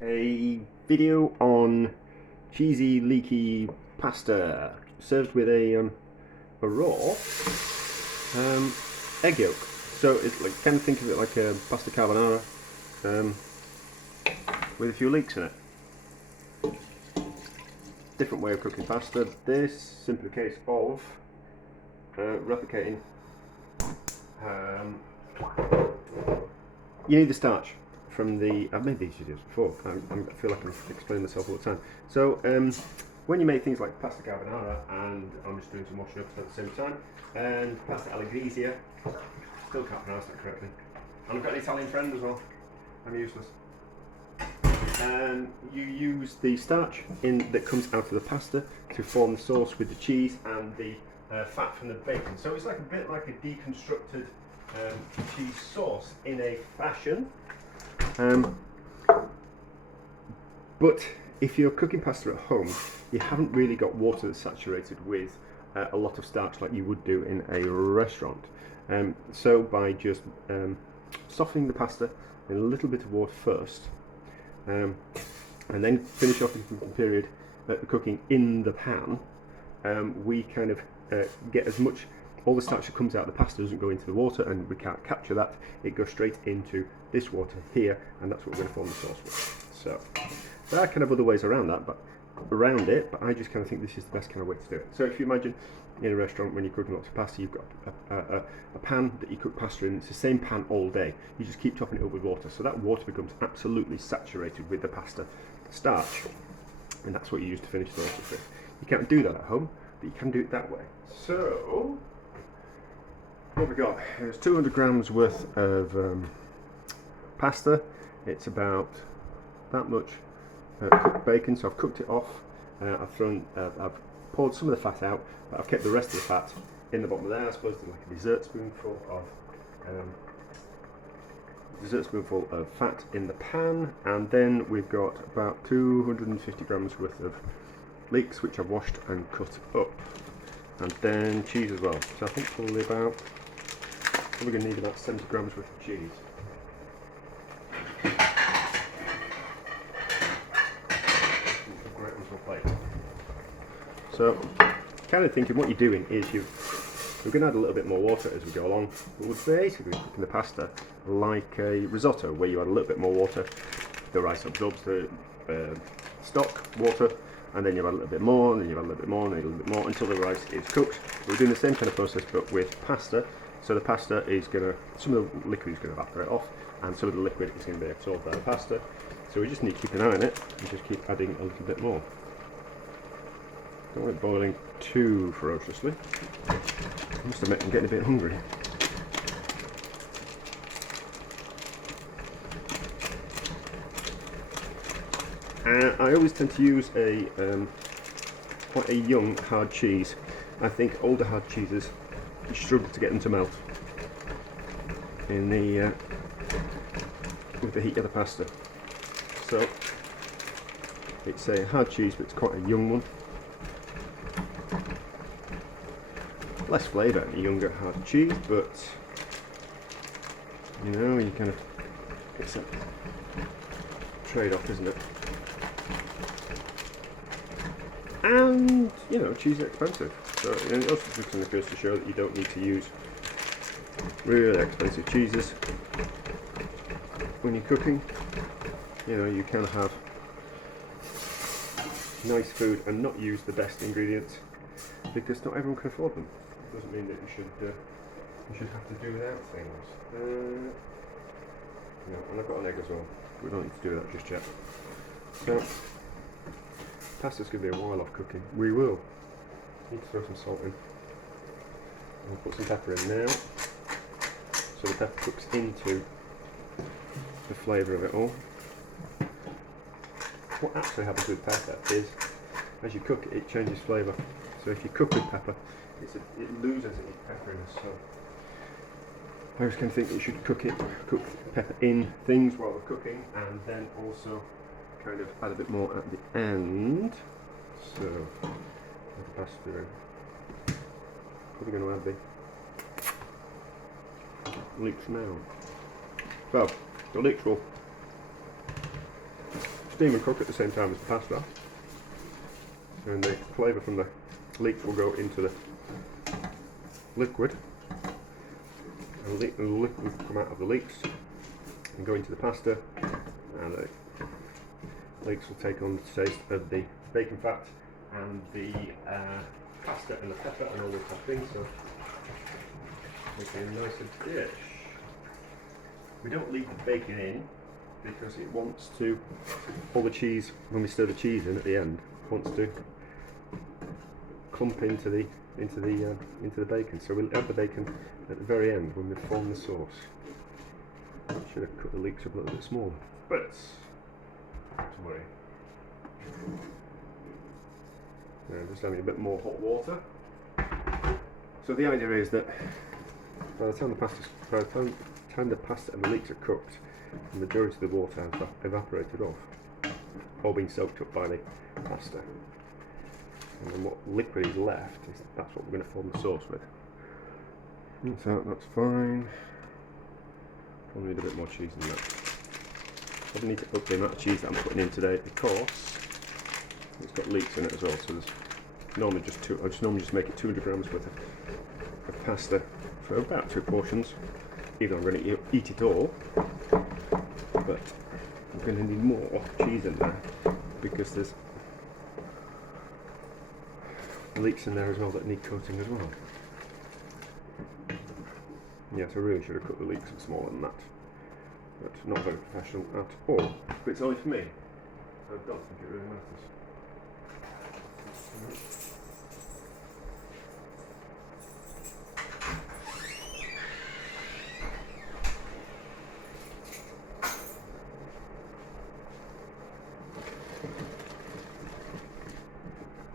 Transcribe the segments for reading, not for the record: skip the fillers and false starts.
A video on cheesy, leaky pasta served with a raw egg yolk. So it's like, kind of think of it like a pasta carbonara um, with a few leeks in it. Different way of cooking pasta. This simply a case of replicating. You need the starch from the. I've made these videos before. I feel like I'm explaining myself all the time. So when you make things like pasta carbonara, and I'm just doing some washing up at the same time, and pasta alla Gricia, still can't pronounce that correctly. And I've got an Italian friend as well. I'm useless. And you use the starch that comes out of the pasta to form the sauce with the cheese and the fat from the bacon. So it's like a bit like a deconstructed cheese sauce in a fashion. But if you're cooking pasta at home, you haven't really got water that's saturated with a lot of starch like you would do in a restaurant. So by just softening the pasta in a little bit of water first, and then finish off the period cooking in the pan, we kind of get as much, all the starch that comes out of the pasta doesn't go into the water, and we can't capture that. It goes straight into this water here, and that's what we're going to form the sauce with. So there are kind of other ways around that, but I just kind of think this is the best kind of way to do it. So if you imagine in a restaurant when you're cooking lots of pasta, you've got a pan that you cook pasta in. It's the same pan all day. You just keep topping it up with water, so that water becomes absolutely saturated with the pasta starch, and that's what you use to finish the sauce with. You can't do that at home, but you can do it that way. So what we got? There's 200 grams worth of pasta. It's about that much cooked bacon, so I've cooked it off. I've poured some of the fat out, but I've kept the rest of the fat in the bottom of there. I suppose there's like a dessertspoonful of fat in the pan, and then we've got about 250 grams worth of leeks, which I've washed and cut up, and then cheese as well. So I think probably going to need about 70 grams worth of cheese. So, kind of thinking what you're doing is we're going to add a little bit more water as we go along. We're basically cooking the pasta like a risotto, where you add a little bit more water, the rice absorbs the stock, water, and then you add a little bit more, and then you add a little bit more, and then a little bit more, until the rice is cooked. We're doing the same kind of process, but with pasta. So the pasta is going to, some of the liquid is going to evaporate off, and some of the liquid is going to be absorbed by the pasta. So we just need to keep an eye on it, and just keep adding a little bit more. Don't want it boiling too ferociously. I must admit I'm getting a bit hungry. I always tend to use quite a young hard cheese. I think older hard cheeses, you struggle to get them to melt in with the heat of the pasta. So it's a hard cheese, but it's quite a young one. Less flavour than a younger hard cheese, but you know, you kind of, it's a trade-off, isn't it? And you know, cheese is expensive, so it also just kind of goes to show that you don't need to use really expensive cheeses when you're cooking. You know, you can have nice food and not use the best ingredients, because not everyone can afford them. It doesn't mean that you should have to do without things. And I've got an egg as well. We don't need to do that just yet. So pasta's going to be a while off cooking. We will need to throw some salt in. I'll put some pepper in now, so the pepper cooks into the flavour of it all. What actually happens with pepper is, as you cook it, it changes flavour. So if you cook with pepper, it loses its pepperiness. So I was kind of think that you should cook pepper in things while we're cooking, and then also kind of add a bit more at the end. So add the pasta in. Probably going to add the leeks now. So the leeks will steam and cook at the same time as the pasta, and the flavour from the leeks will go into the liquid, and the liquid will come out of the leeks and go into the pasta, and the leeks will take on the taste of the bacon fat and the pasta and the pepper and all this kind of thing, so making a nicer dish. We don't leave the bacon in because it wants to, all the cheese, when we stir the cheese in at the end, wants to clump into the bacon. So we'll add the bacon at the very end when we form the sauce. Should have cut the leeks up a little bit smaller, but not to worry. Now just adding a bit more hot water. So the idea is that by the time the pasta and the leeks are cooked, the majority of the water has evaporated off, all being soaked up by the pasta. And then what liquid is left, that's what we're going to form the sauce with. So that's fine. Probably need a bit more cheese than that. Probably need to up the amount of cheese that I'm putting in today because it's got leeks in it as well. So there's normally I normally just make it 200 grams worth of pasta for about 2 portions. Even though I'm going to eat it all, but I'm going to need more cheese in there because there's leeks in there as well that need coating as well. Yes, I really should have cut the leeks smaller than that. But not very professional at all. But it's only for me. I don't think it really matters.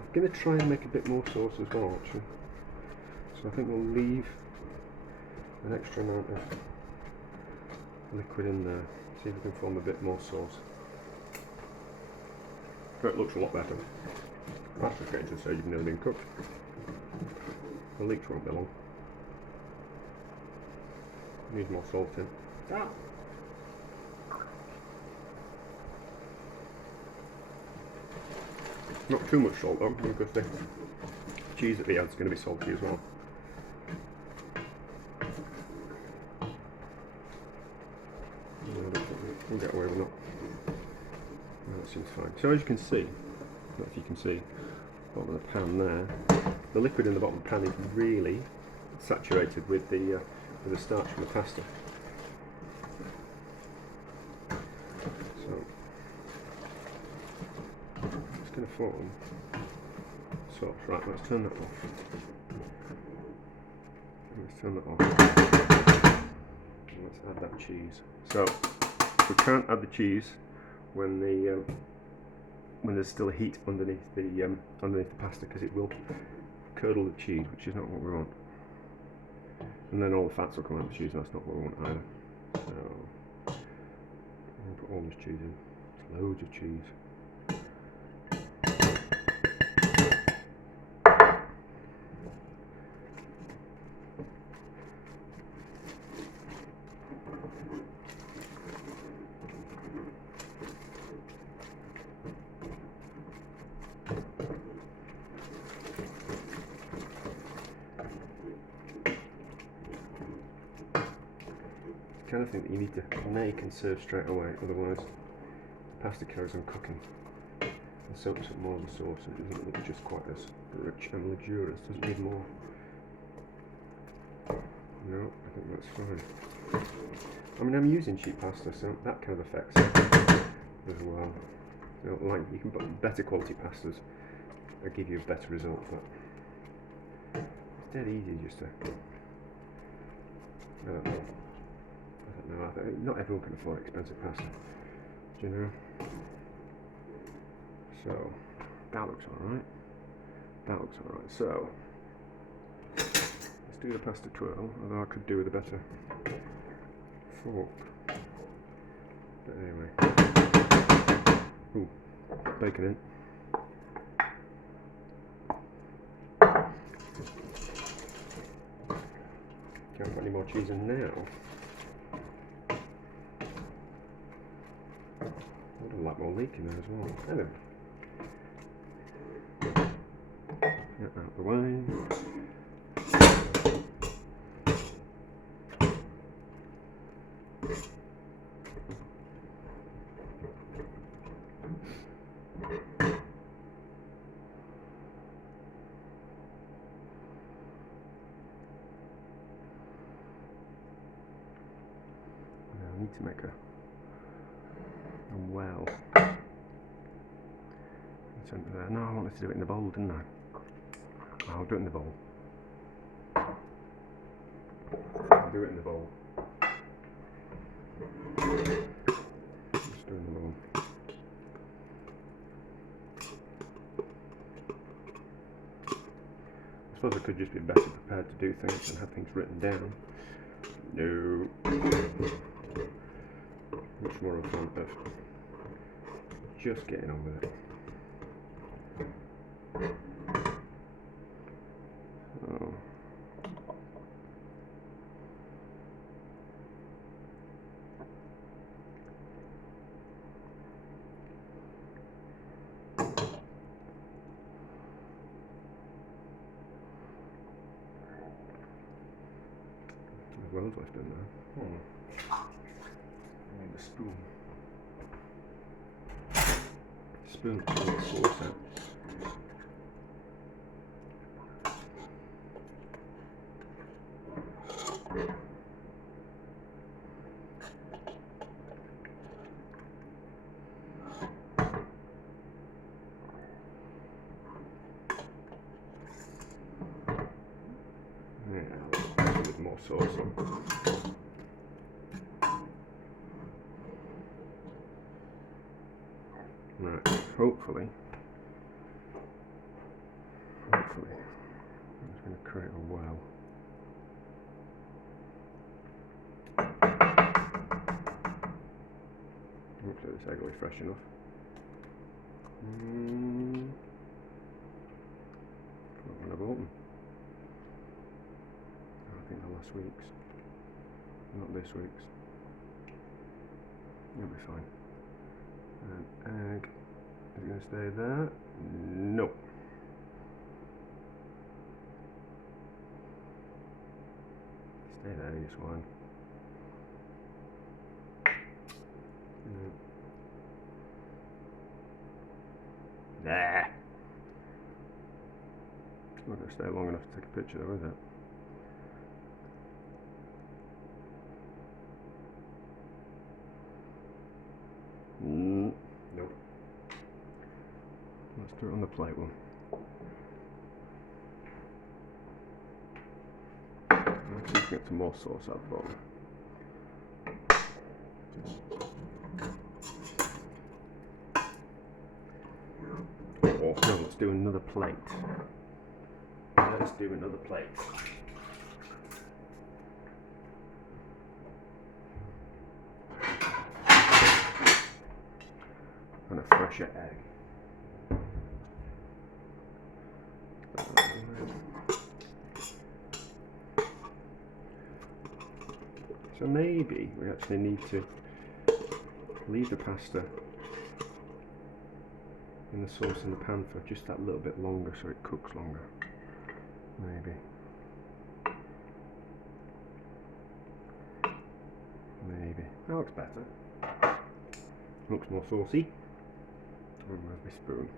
I'm going to try and make a bit more sauce as well, actually. So I think we'll leave an extra amount of liquid in there, see if we can form a bit more sauce. But it looks a lot better. That's just getting to the stage of nearly being cooked. The leeks won't be long. Need more salt in. Ah. Not too much salt though, because the cheese at the end is going to be salty as well. We'll get away with that. That seems fine. So as you can see, not if you can see, bottom of the pan there, the liquid in the bottom of the pan is really saturated with the starch from the pasta. So it's going to form sauce. Right, let's turn that off. Let's turn that off. And let's add that cheese. So we can't add the cheese when there's still a heat underneath the pasta, because it will curdle the cheese, which is not what we want. And then all the fats will come out of the cheese, and that's not what we want either. So we'll put all this cheese in. It's loads of cheese. Kind of thing that you need to make and serve straight away, otherwise the pasta carries on cooking and soaks up more of the sauce, and it doesn't look just quite as rich and luxurious. Doesn't need more. No, I think that's fine. I mean, I'm using cheap pasta, so that kind of affects it as well. You know, like, you can put better quality pastas that give you a better result, but it's dead easy just to, I don't know. No, not everyone can afford expensive pasta, do you know? So, that looks alright. That looks alright. So, let's do the pasta twirl, although I could do with a better fork. But anyway. Ooh, bacon in. Can't put any more cheese in now. like more leek in there as well. Anyway. Get out of the way. I need to make a well. No, I wanted to do it in the bowl, didn't I? I'll do it in the bowl. I'll do it in the bowl. Just do it in the bowl. I suppose I could just be better prepared to do things and have things written down. No. Much more in front of just getting on with it. So. There's loads left in there. I need a spoon. Spoon to pull the sauce out. Yeah, a bit more sauce on. Right, hopefully, I'm just going to create a well. Hopefully this egg will be fresh enough. What one I've opened? I think the last week's, not this week's. It'll be fine. An egg is going to stay there. No. Stay there, you swine. No. Nah. It's not going to stay long enough to take a picture though, is it? Nope. Let's do it on the plate one. Let's get some more sauce out the bottom. Oh no, let's do another plate. Let's do another plate. And a fresher egg. So maybe we actually need to leave the pasta in the sauce in the pan for just that little bit longer so it cooks longer. Maybe. Maybe. That looks better. Looks more saucy. And where's my spoon?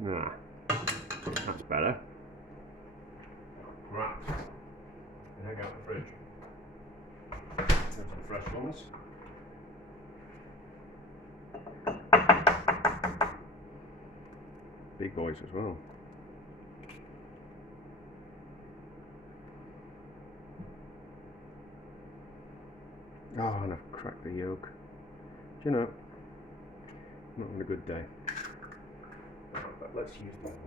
Nah, that's better. Right, egg out the fridge. There's some fresh ones. Big boys as well. Oh, and I've cracked the yolk. Do you know, not on a good day. But let's use that one.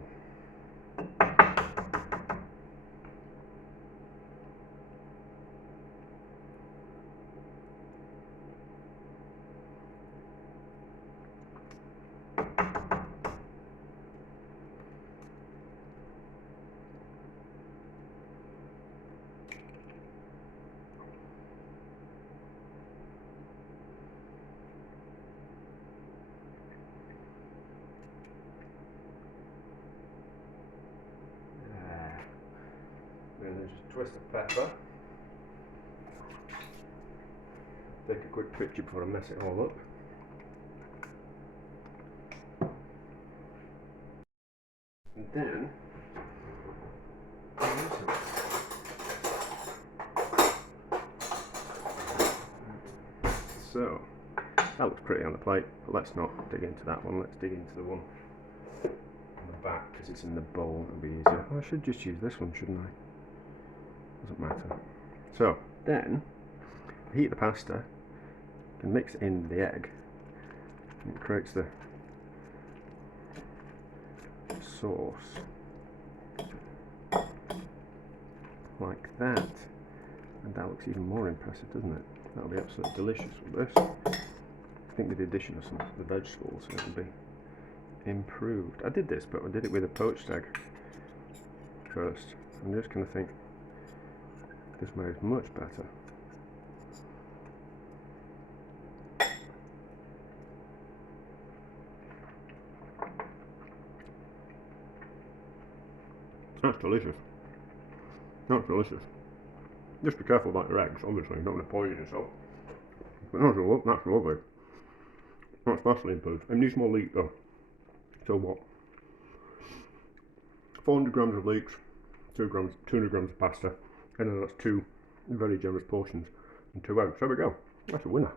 twist of pepper. Take a quick picture before I mess it all up. And then, so, that looks pretty on the plate, but let's not dig into that one, let's dig into the one on the back, because it's in the bowl, it'll be easier. I should just use this one, shouldn't I? Doesn't matter. So, then, heat the pasta, and mix in the egg, and it creates the sauce, like that, and that looks even more impressive, doesn't it? That'll be absolutely delicious with this. I think with the addition of some of the vegetables it'll be improved. I did this, but I did it with a poached egg first. I'm just going to think this way is much better. That's delicious. That's delicious. Just be careful about your eggs, obviously, you don't want to poison yourself. But that's lovely. That's vastly improved. It needs more leek though. So what? 400 grams of leeks, 200 grams of pasta, and then that's 2 very generous portions and 2 eggs. There we go. That's a winner.